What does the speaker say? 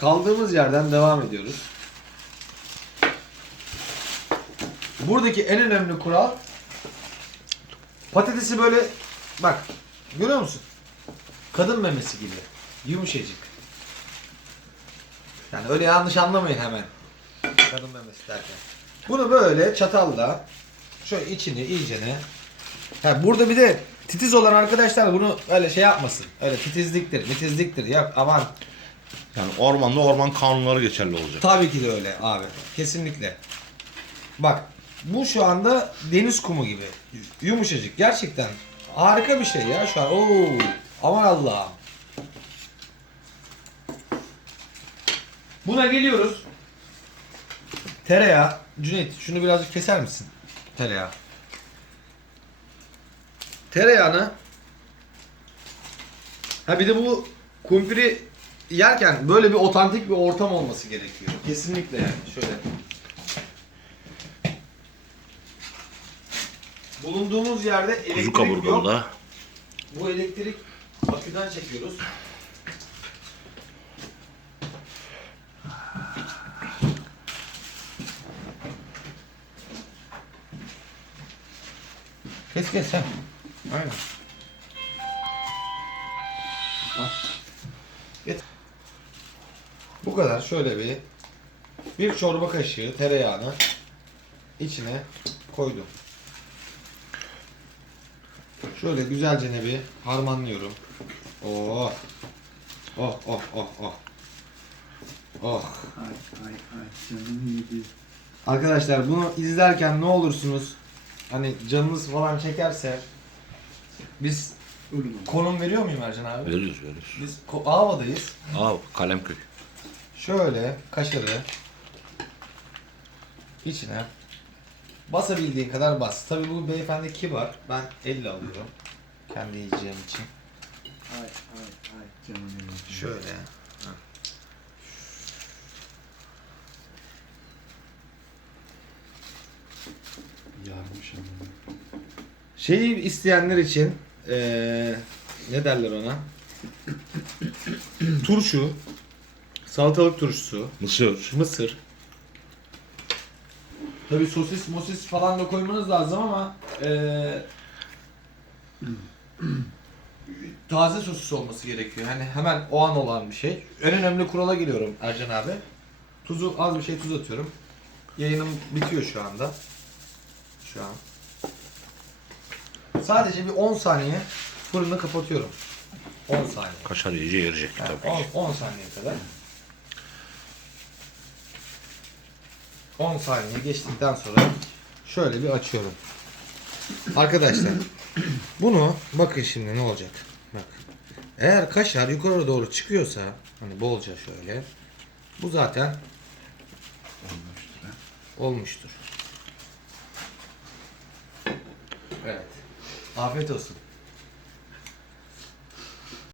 Kaldığımız yerden devam ediyoruz. Buradaki en önemli kural, patatesi böyle bak, görüyor musun? Kadın memesi gibi yumuşacık. Yani öyle yanlış anlamayın hemen. Kadın memesi derken. Bunu böyle çatalla şöyle içini iyicene. Ha, burada bir de titiz olan arkadaşlar bunu öyle şey yapmasın. Öyle titizliktir. Yok aman. Yani ormanda orman kanunları geçerli olacak. Tabii ki de öyle abi. Kesinlikle. Bak bu şu anda deniz kumu gibi. Yumuşacık. Gerçekten harika bir şey ya şu an. Oo, aman Allah'ım. Buna geliyoruz. Tereyağı. Cüneyt şunu birazcık keser misin? Tereyağı. Tereyağını. Ha bir de bu kumpiri yerken böyle bir otantik bir ortam olması gerekiyor. Kesinlikle yani. Şöyle. Bulunduğumuz yerde Kuzu elektrik kaburgalı yok. da. Bu elektrik aküden çekiyoruz. Kes sen. Aynen. Get. Bu kadar şöyle bir çorba kaşığı tereyağını içine koydum. Şöyle güzelce bir harmanlıyorum. Oh. Oh oh oh oh. Oh. Ay canım iyiydi. Arkadaşlar bunu izlerken ne olursunuz hani canınız falan çekerse biz konum veriyor muyum Ercan abi? Veriyoruz. Biz Ava'dayız. Kalemköy. Şöyle kaşarı içine basabildiğin kadar bas. Tabii bu beyefendi kibar. Ben 50 alıyorum. Kendi yiyeceğim için. Ay canım iyiydi. Şöyle. Yarmış ama. Şeyi isteyenler için ne derler ona? Turşu, salatalık turşusu, mısır. Tabii sosis falan da koymanız lazım ama taze sosis olması gerekiyor. Hani hemen o an olan bir şey. En önemli kurala geliyorum Ercan abi. Tuzu az bir şey tuz atıyorum. Yayınım bitiyor şu anda. Şu an. Sadece bir 10 saniye fırını kapatıyorum. 10 saniye. Kaşar iyice erecek Yani tabii ki. 10 saniye kadar. 10 saniye geçtikten sonra şöyle bir açıyorum. Arkadaşlar bunu bakın şimdi ne olacak. Bak. Eğer kaşar yukarı doğru çıkıyorsa hani bolca şöyle bu zaten olmuştur. Evet. Afiyet olsun.